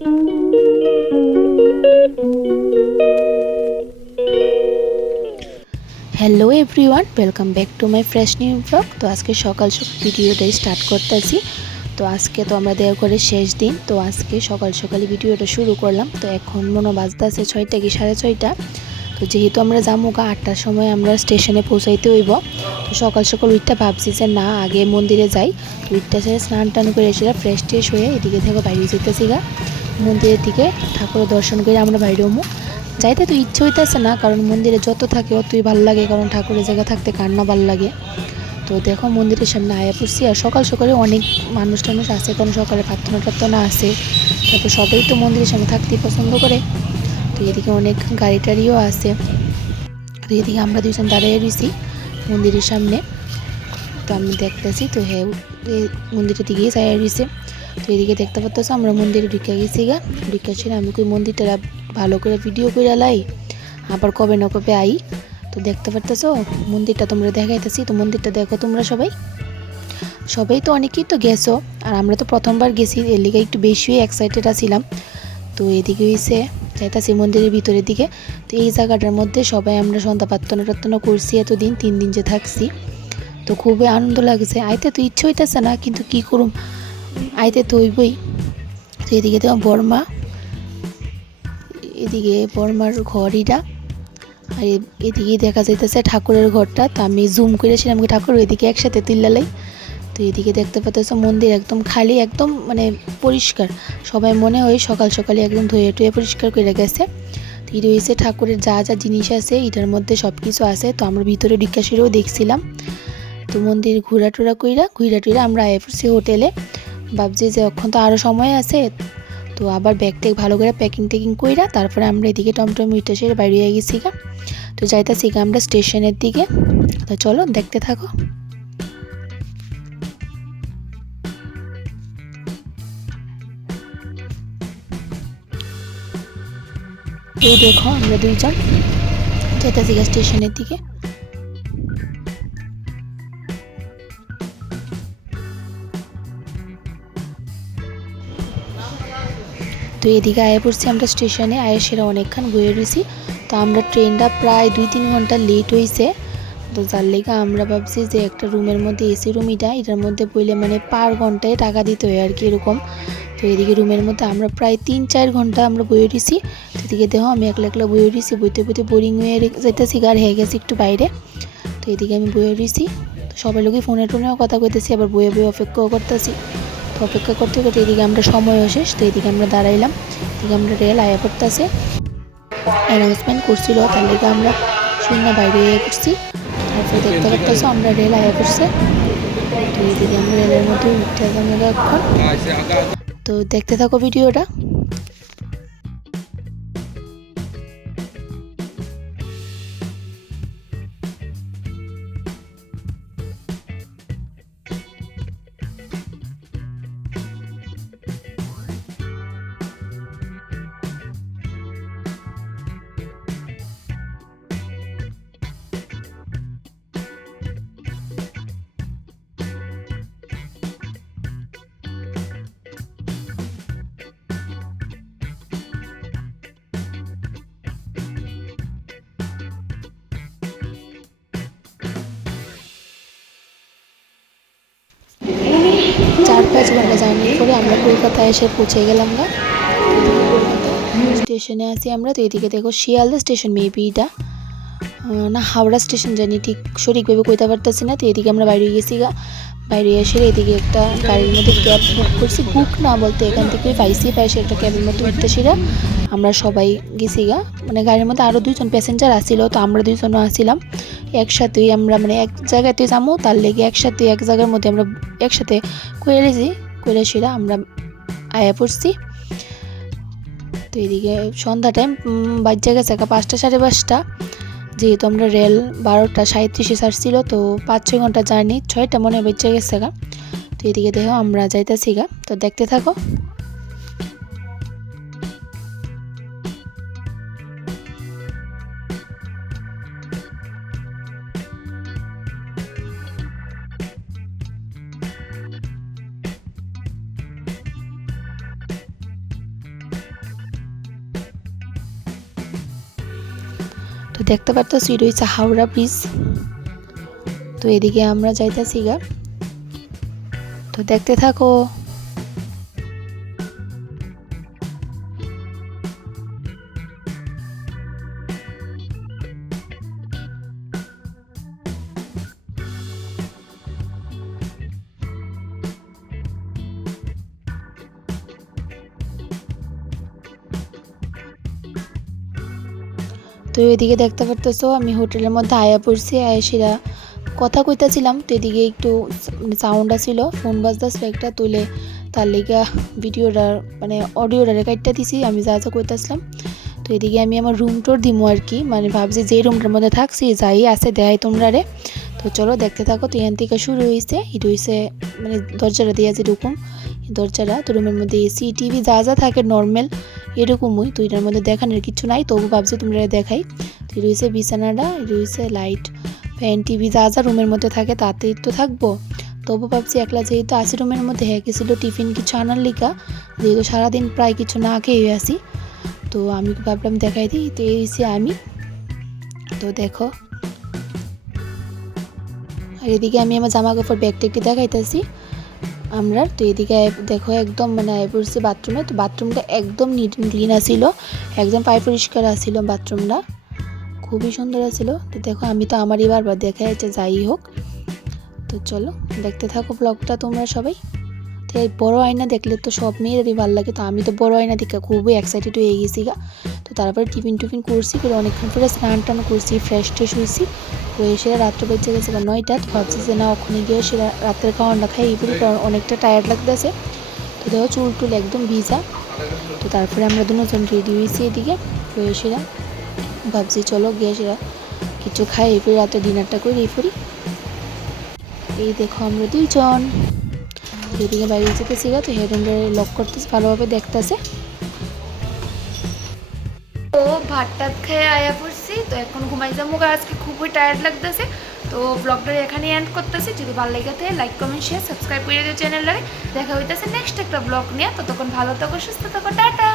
Hello everyone, welcome back to my fresh new blog. তো আজকে সকাল ভিডিওটাই স্টার্ট করতেছি। তো আজকে তো আমরা দেওঘরের শেষ দিন, তো আজকে সকাল সকালে ভিডিওটা শুরু করলাম। তো এখন মনে বাজতেছে 6টা কি 6:30। তো যেহেতু আমরা যামুগা 8টার সময় আমরা স্টেশনে পৌঁছাইতে হইব, তো সকাল সকাল উইটটা ভাবছি যে না আগে মন্দিরে যাই। তো উইটটা ছেড়ে স্নান টান করে এসে ফ্রেশ ট্রেশ হয়ে এদিকে থেকে বাইরে যেতেছি গা মন্দিরের দিকে। ঠাকুরের দর্শন করে আমরা বাইরে হমু। যাইতে তো ইচ্ছে হইতেছে না, কারণ মন্দিরে যত থাকে অতই ভালো লাগে, কারণ ঠাকুরের জায়গা থাকতে কার না ভালো লাগে। তো দেখো মন্দিরের সামনে আয়া পড়ছি, আর সকাল সকালে অনেক মানুষ টানুষ আছে, কারণ সকালে প্রার্থনা টার্থনা আছে। তারপর সবাই তো মন্দিরের সামনে থাকতেই পছন্দ করে। তো এদিকে অনেক গাড়ি টাড়িও আছে। তো এদিকে আমরা দুজন দাঁড়িয়ে রয়েছি মন্দিরের সামনে। তো আমি দেখতেছি, তো হ্যাঁ মন্দিরের দিকেই চাইয়া রয়েছে। তো এদিকে দেখতে পাচ্ছ আমরা মন্দিরে ঢুকে গেছি গা। ঢুকে ছিল আমি কই মন্দিরটা ভালো করে ভিডিও করে লাই, আবার কবে না কবে আই। তো দেখতে পারতেছো মন্দিরটা তোমরা দেখাইতেছি। তো মন্দিরটা দেখো তোমরা সবাই তো অনেকেই তো গেছো, আর আমরা তো প্রথমবার গেছি, এর লিগে একটু বেশি এক্সাইটেড আছিলাম। তো এদিকে হয়েছে যাইতাছি মন্দিরের ভিতরের দিকে। তো এই জায়গাটার মধ্যে সবাই আমরা সন্ধ্যা প্রার্থনা করছি, এতদিন 3 দিন যে থাকছি। তো খুবই আনন্দ লাগছে। আইতে তো ইচ্ছে হইতেছে না, কিন্তু কি করুম, আইতে তো হইবই। তো এদিকে তো বর্মা, এদিকে বর্মার ঘর এটা, আর এদিকেই দেখা যাইতেছে ঠাকুরের ঘরটা। তো আমি জুম করেছিলাম কি ঠাকুর এদিকে একসাথে তিল্লালাই। তো এদিকে দেখতে পাচ্ছ মন্দির একদম খালি, একদম মানে পরিষ্কার। সবাই মনে হয় সকাল সকালে একদম ধুয়ে টুয়ে পরিষ্কার করে গেছে। তো এটা হয়েছে ঠাকুরের যা যা জিনিস আছে এটার মধ্যে সব কিছু আছে। তো আমরা ভিতরে ডিক্কাশিরেও দেখছিলাম। তো মন্দির ঘুরা টুরা আমরা আয়া পড়ছি হোটেলে। ভাবছি যে এখন তো আরও সময় আছে, তো আবার ব্যাগ ট্যাগ ভালো করে প্যাকিং ট্যাকিং কইরা তারপরে আমরা এদিকে টমটম উইটা সেরে বাইরে হয়ে গেছি গা। তো যাইতাছি গা আমরা স্টেশনের দিকে। তো চলো দেখতে থাকো। এই দেখো আমরা দুইজন যাইতাছি গা স্টেশনের দিকে। তো এদিকে আয়া পড়ছি আমরা স্টেশনে। আয়া সেরা অনেকক্ষণ বয়ে রয়েছি। তো আমরা ট্রেনটা প্রায় 2-3 ঘন্টা লেট হয়েছে। তো যার লেগে আমরা ভাবছি যে একটা রুমের মধ্যে এসি রুম এটার মধ্যে বইলে মানে পার ঘন্টায় টাকা দিতে হয় আর কি এরকম। তো এদিকে রুমের মধ্যে আমরা প্রায় 3-4 ঘন্টা আমরা বয়ে রয়েছি। তো এদিকে দেখো আমি একলা বয়ে রয়েছি, বইতে বোরিং হয়ে যাইতেছি, গার হয়ে গেছি একটু বাইরে। তো এদিকে আমি বয়ে রয়েছি। তো সবাই লোকই ফোনে টোনেও কথা কইতেছি, আবার বয়ে অপেক্ষাও করতেছি। তো অপেক্ষা করতে করতে এদিকে আমরা সময়ও শেষ। তো এদিকে আমরা দাঁড়াইলাম। এদিকে আমরা রেল আয়া পড়তেছে, অ্যানাউন্সমেন্ট করছিল, তার লেগে আমরা শূন্য বাইরে হয়ে পড়ছি। তারপরে দেখতে পাচ্ছ আমরা রেল আয়া পড়ছে। তো এদিকে আমরা রেলের মধ্যে উঠতে যাবো এখন। তো দেখতে থাকো ভিডিওটা। 4-5 ঘন্টা জার্নি করে আমরা কলকাতায় এসে পৌঁছে গেলাম না। স্টেশনে আছি আমরা। তো এদিকে দেখো শিয়ালদা স্টেশন মেবি এটা, না হাওড়া স্টেশন জানি, ঠিক সঠিকভাবে কইতে পারতেছি না। তো এদিকে আমরা বাইরে গেছি গা। বাইরে এসে এদিকে একটা গাড়ির মধ্যে ক্যাব বুক করছি, বুক না বলতে এখান থেকে পাইছি একটা ক্যাবের মধ্যে উঠতেছিরা আমরা সবাই গেছি গা। মানে গাড়ির মধ্যে আরও 2জন প্যাসেঞ্জার আসছিল, তো আমরা 2জনও আসছিলাম একসাথেই। আমরা মানে এক জায়গাতেই যাবো, তার লেগে একসাথে এক জায়গার মধ্যে আমরা একসাথে কইরেছিরা আমরা আয়া পড়ছি। তো এদিকে সন্ধ্যা টাইম বাজে গেছে 5টা 5:30। যেহেতু আমরা রেল 12টা 37-এ ছাড়ছিল, তো 5-6 ঘন্টা জার্নি, 6টা মনে বেজে গেছে গা। তো এদিকে দেখো আমরা যাইতেছি গা। তো দেখতে থাকো। দেখতে পারতেছি এটা হচ্ছে হাওড়া ব্রিজ। তো এদিকে আমরা যাইতাছি গা, তো দেখতে থাকো। তো এদিকে দেখতে পারতেছো আমি হোটেলের মধ্যে আয়া পড়ছি, আয়াসিরা কথা কইতাছিলাম। তো এদিকে একটু সাউন্ড আসছিল, ফোন বাজতেছিল একটা, তুলে তার লেগা ভিডিওটা মানে অডিওটা রেকর্ডটা দিছি আমি যা যা কইতাছিলাম। তো এদিকে আমি আমার রুম টোর দিমু আর কি, মানে ভাবছি যে রুমটার মধ্যে থাকছি যাই আছে দেখাই তোমরা রে। তো চলো দেখতে থাকো। তো এখান থেকে শুরু হয়েছে, এটা হয়েছে মানে দরজাটা দিয়ে আছে এরকম দরজাটা। তো রুমের মধ্যে এসি টিভি যা যা থাকে নর্মাল এরকমই। তো এটার মধ্যে দেখানোর কিছু নাই, তবু ভাবছি তোমরা দেখাই। তো এটা হয়েছে বিছানাটা, এটা হয়েছে লাইট ফ্যান টিভি যা যা রুমের মধ্যে থাকে তাতেই তো থাকবো। তবু ভাবছি একলা যেহেতু আসি রুমের মধ্যে, হ্যাঁ গেছিল টিফিন কিছু আনার লিগা, যেহেতু সারাদিন প্রায় কিছু না খেয়ে আসি। তো আমি ভাবলাম দেখাই দিই। তো এই হয়েছে আমি, তো দেখো। আর এদিকে আমি আমার জামা কাপড় ব্যাগটা একটু দেখাইতেছি আমরা। তো এদিকে দেখো একদম মানে আয় পড়ছি বাথরুমে। তো বাথরুমটা একদম নিট অ্যান্ড ক্লিন আসিল, একদম পায় পরিষ্কার আসিল বাথরুমটা, খুবই সুন্দর আছিল। তো দেখো আমি তো আমারই বারবার দেখা যাচ্ছে, যাই হোক। তো চলো দেখতে থাকো ব্লগটা তোমরা সবাই। তো এই বড় আয়না দেখলে তো সব মেয়েরই ভালো লাগে, তো আমি তো বড় আয়না দেখে খুবই এক্সাইটেড হয়ে গেছি গা। তো তারপরে টিফিন করছি, করে অনেকক্ষণ পরে স্নান টান করছি, ফ্রেশ ট্রেশ হয়েছি, হয়ে সেটা রাত্রে বেঁচে গেছে 9টা। তো ভাবছি যে না ওখানে গিয়ে সেটা রাত্রের খাওয়াটা খাই এই পরি, কারণ অনেকটা টায়ার্ড লাগতেছে। তো দেখো চুল টুল একদম ভিজা। তো তারপরে আমরা দুজন রেডি হয়েছি এদিকে, হয়ে সেটা ভাবছি চলো গিয়ে সেটা কিছু খাই এই পরি, রাতে ডিনারটা করে এই পরি। এই দেখো আমরা দুইজন এদিকে বাইরে যেতেছি গা। তো হেডরুমটা লক করতেছে, ভালোভাবে দেখতেছে। তো ভাত টাত খেয়ে আয়া পড়ছি, তো এখন ঘুমাই যাবো, আজকে খুবই টায়ার্ড লাগতেছে। তো ব্লগটা এখানে এন্ড করতেছি। যদি ভালো লাগে থাকে লাইক কমেন্ট শেয়ার সাবস্ক্রাইব করে দিও চ্যানেলটারে। দেখা হইতেছে নেক্সট একটা ব্লগ নিয়ে। ততক্ষণ ভালো থাকো, সুস্থ থাকো, টাটা।